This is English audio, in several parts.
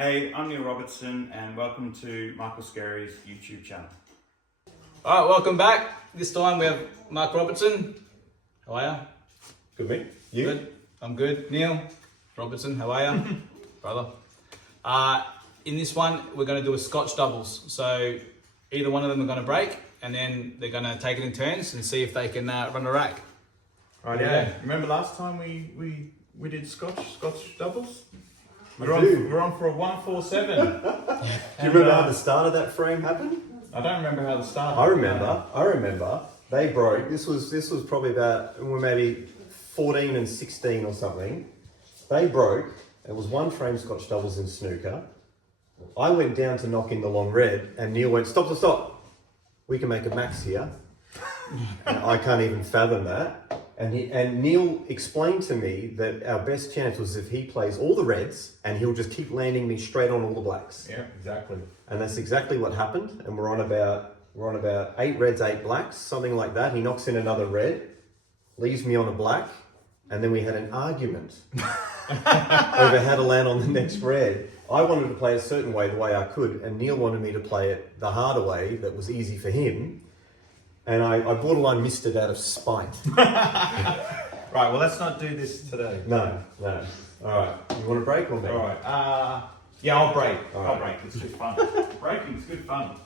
Hey, I'm Neil Robertson and welcome to Michael Scerri's YouTube channel. Alright, welcome back. This time we have Marc Robertson. How are you? Good, mate. You? Good. I'm good. Neil Robertson, how are you? Brother. In this one, we're going to do a Scotch doubles. So either one of them are going to break and then they're going to take it in turns and see if they can run a rack. Right, yeah. Remember last time we did Scotch doubles? We're on for a 147. Do you remember how the start of that frame happened? I don't remember how the start. I remember. They broke. This was probably about maybe 14 and 16 or something. They broke. It was one frame Scotch doubles in snooker. I went down to knock in the long red, and Neil went, "Stop! We can make a max here." And I can't even fathom that. And Neil explained to me that our best chance was if he plays all the reds and he'll just keep landing me straight on all the blacks. Yeah, exactly. And that's exactly what happened. And we're on about 8 reds, 8 blacks, something like that. He knocks in another red, leaves me on a black, and then we had an argument over how to land on the next red. I wanted to play a certain way, the way I could, and Neil wanted me to play it the harder way that was easy for him. And I borderline missed it out of spite. Right, well, let's not do this today. No. All right. You want to break or me? All right. Yeah, I'll break. All I'll right. break. It's good fun. Breaking's good fun.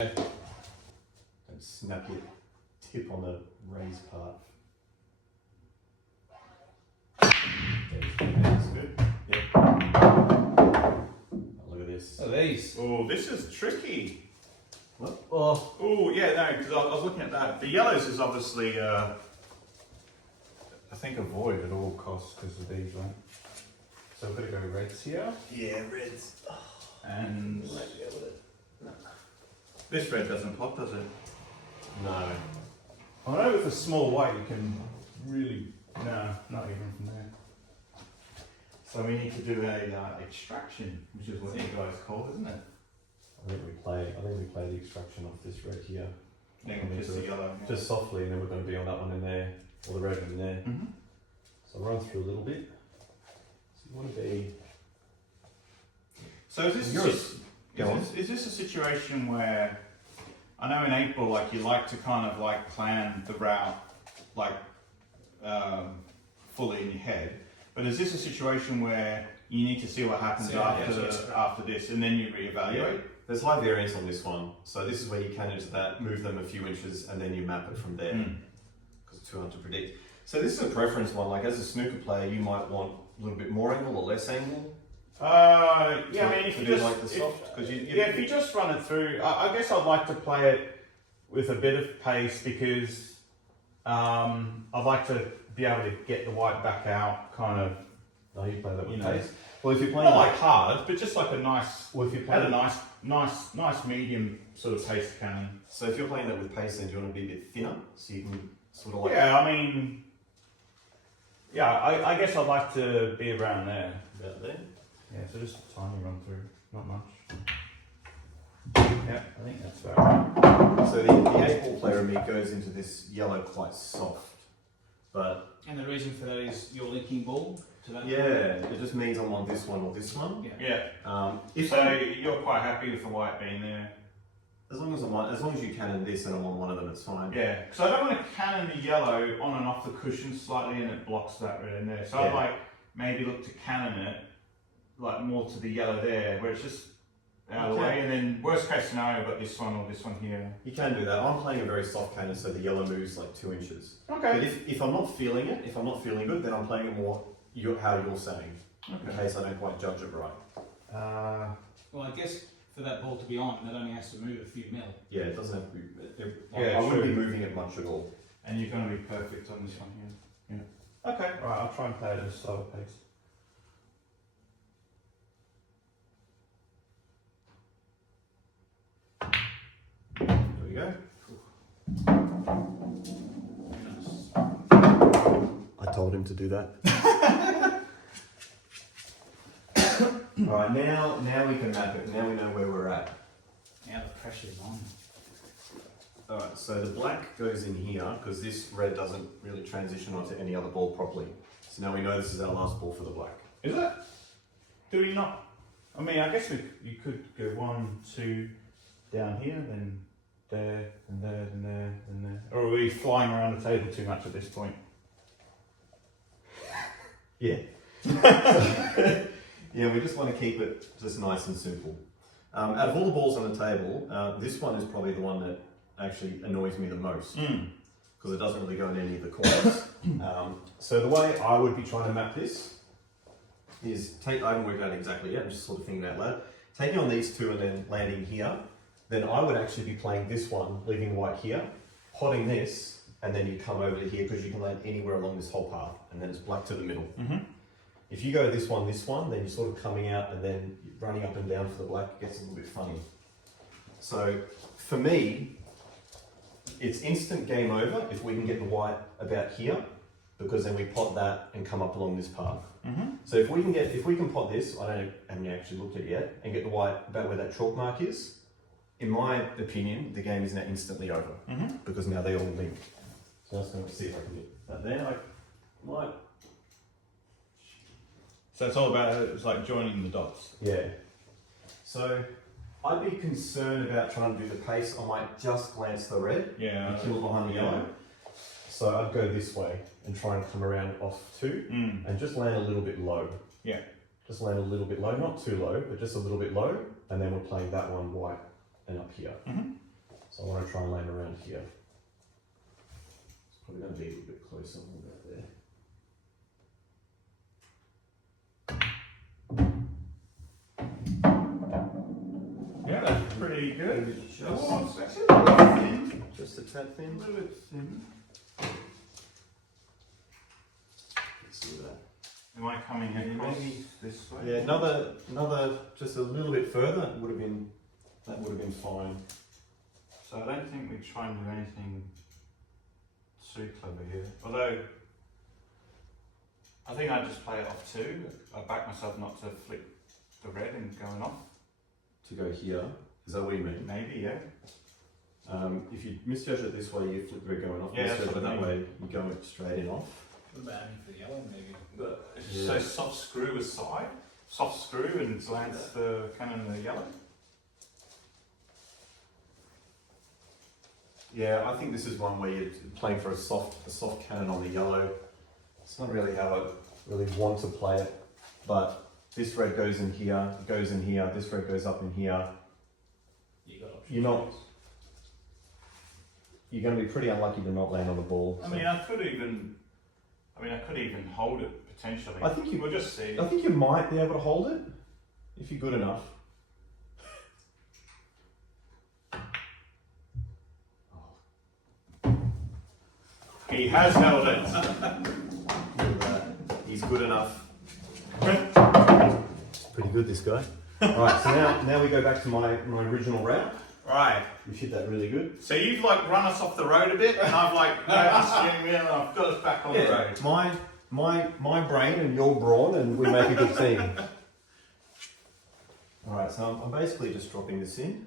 Don't snap your tip on the raised part. That's good. Yeah. Look at this. Oh, these. Oh, this is tricky. What? Oh, Oh, yeah, no, because I was looking at that. The yellows is obviously, I think, avoid at all costs because of these, right? So we've got to go reds here. Yeah, reds. And this red doesn't pop, does it? No. I know with a small white you can really, no, not even from there. So we need to do a extraction, which is what you guys call, isn't it? I think we play the extraction off this red here. Yeah, just the yellow. Yeah. Just softly, and then we're going to be on that one in there, or the red one in there. Mm-hmm. So I'll run through a little bit. So you want to be. So is this a situation where, I know in 8-ball, like you like to kind of like plan the route like fully in your head, but is this a situation where you need to see what happens after this and then you reevaluate? Yeah. There's high variance on this one, so this is where you can enter that, move them a few inches, and then you map it from there, because it's too hard to predict. So this is a preference one, like as a snooker player, you might want a little bit more angle or less angle. Yeah, I mean, if you just like the soft, if you just run it through, I guess I'd like to play it with a bit of pace because I'd like to be able to get the white back out, kind of. No, you play that with You know, pace. Well, if you're playing Not like hard, but just like a nice. well, if you play Had a nice medium sort of pace cannon. So if you're playing that with pace, then do you want to be a bit thinner, so you can sort of like... Yeah, I mean, I guess I'd like to be around there. About there. Yeah, so just a tiny run through, not much. Yeah, I think that's about right. So the 8-ball player in me goes into this yellow quite soft, but... and the reason for that is your linking ball to that. Yeah, it just means I'm on this one or this one. Yeah. Yeah. So you're quite happy with the white being there? As long as you cannon this and I'm on one of them, it's fine. Yeah, because I don't want to cannon the yellow on and off the cushion slightly and it blocks that red in there. So I'd Yeah. like maybe look to cannon it like more to the yellow there where it's just out of the way, and then worst case scenario I've got this one or this one here. You can do that. I'm playing a very soft cannon, so the yellow moves like 2 inches. Okay. But if I'm not feeling it, if I'm not feeling good, then I'm playing it more how you're saying, in case I don't quite judge it right. Well, I guess for that ball to be on, it only has to move a few mil. Yeah, it doesn't have to be. Yeah, I wouldn't true. be moving it much at all. And you're going to be perfect on this one here. Yeah. Okay. Right, I'll try and play it at a slower pace. There we go. I told him to do that. All right, now we can map it. Now we know where we're at. Now the pressure's on. All right, so the black goes in here because this red doesn't really transition onto any other ball properly. So now we know this is our last ball for the black. Is it? Do we not? I mean, I guess you could go 1, 2 down here, then there, and there, and there, and there. Or are we flying around the table too much at this point? Yeah. Yeah, we just want to keep it just nice and simple. Out of all the balls on the table, this one is probably the one that actually annoys me the most because it doesn't really go in any of the corners. So the way I would be trying to map this is I haven't worked out exactly yet, I'm just sort of thinking out loud. Taking on these two and then landing here, then I would actually be playing this one, leaving the white here, potting this, and then you come over to here because you can land anywhere along this whole path, and then it's black to the middle. If you go this one, then you're sort of coming out and then running up and down for the black. It gets a little bit funny. So for me, it's instant game over if we can get the white about here, because then we pot that and come up along this path. So if we can pot this, I haven't actually looked at it yet, and get the white about where that chalk mark is, in my opinion, the game is now instantly over because now they all link. So I was going to see if I can get that there. I might. So it's all about, it's like joining the dots. Yeah. So I'd be concerned about trying to do the pace. I might just glance the red and kill it behind the yellow. So I'd go this way and try and come around off 2 and just land a little bit low. Yeah. Just land a little bit low, not too low, but just a little bit low. And then we're playing that one white and up here. So I want to try and land around here. It's probably going to be a little bit closer about there. Yeah, that's pretty good. Just a tad thin. A little bit thin. Let's do that. Am I coming across this way? Yeah, another, just a little bit further that would have been fine. So I don't think we try and do anything too clever here. Although, I think I just play it off 2. I back myself not to flick the red and going off. To go here, is that what you mean? Maybe, yeah. If you misjudge it this way, you flip the red going off. Yeah, misjudge that's it what I that mean. way, you go straight in off. What about aiming for the yellow, maybe? But Yeah. So soft screw aside, soft screw and glance the cannon in the yellow. Yeah, I think this is one where you're playing for a soft cannon on the yellow. It's not really how I really want to play it, but this red goes in here, this red goes up in here. You're going to be pretty unlucky to not land on the ball. I mean, I could even hold it potentially. I think we'll just see. I think you might be able to hold it if you're good enough. He has held it. Look at that. He's good enough. Pretty good, this guy. Alright, so now we go back to my original route. Right. We've hit that really good. So you've like run us off the road a bit, and I've like and I've got us back on the road. My brain and your brawn, and we make a good team. Alright, so I'm basically just dropping this in.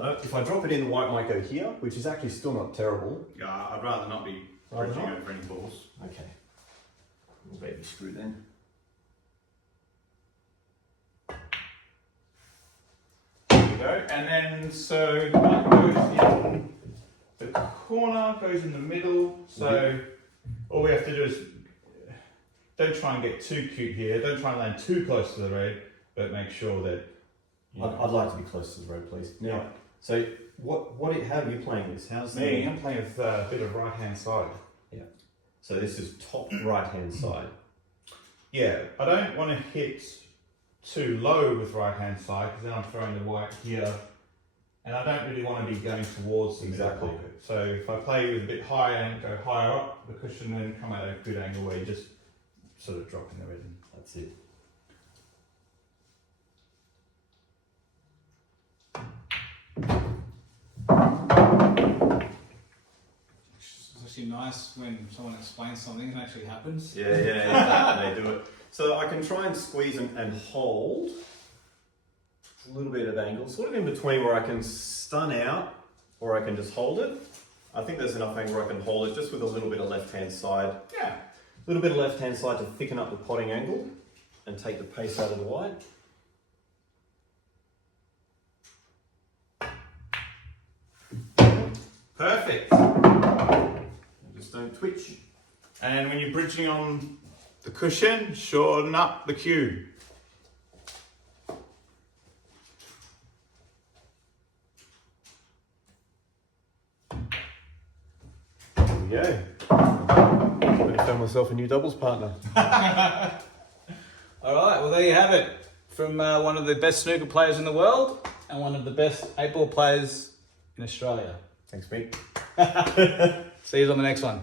If I drop it in, the white might go here, which is actually still not terrible. Yeah, I'd rather not be Rather bridging not? over any balls. Okay. Little baby screw then. There we go. And then so that goes in the corner, goes in the middle. So all we have to do is don't try and get too cute here. Don't try and land too close to the red, but make sure that. I'd like to be close to the road, please. Now, so how are you playing this? How's Me, I'm playing with a bit of right hand side. Yeah. So this is top right hand side. Yeah, I don't want to hit too low with right hand side because then I'm throwing the white here, and I don't really want to be going towards the middle pocket. So if I play with a bit higher and go higher up the cushion, then come at a good angle where you just sort of dropping the red in. That's it. It's actually nice when someone explains something and it actually happens. Yeah, they do it. So I can try and squeeze and hold a little bit of angle, sort of in between where I can stun out or I can just hold it. I think there's enough angle where I can hold it just with a little bit of left-hand side. Yeah. A little bit of left-hand side to thicken up the potting angle and take the pace out of the white. Perfect. Just don't twitch. And when you're bridging on the cushion, shorten up the cue. There we go. I found myself a new doubles partner. All right, well, there you have it. From one of the best snooker players in the world and one of the best 8-ball players in Australia. Thanks, mate. See you on the next one.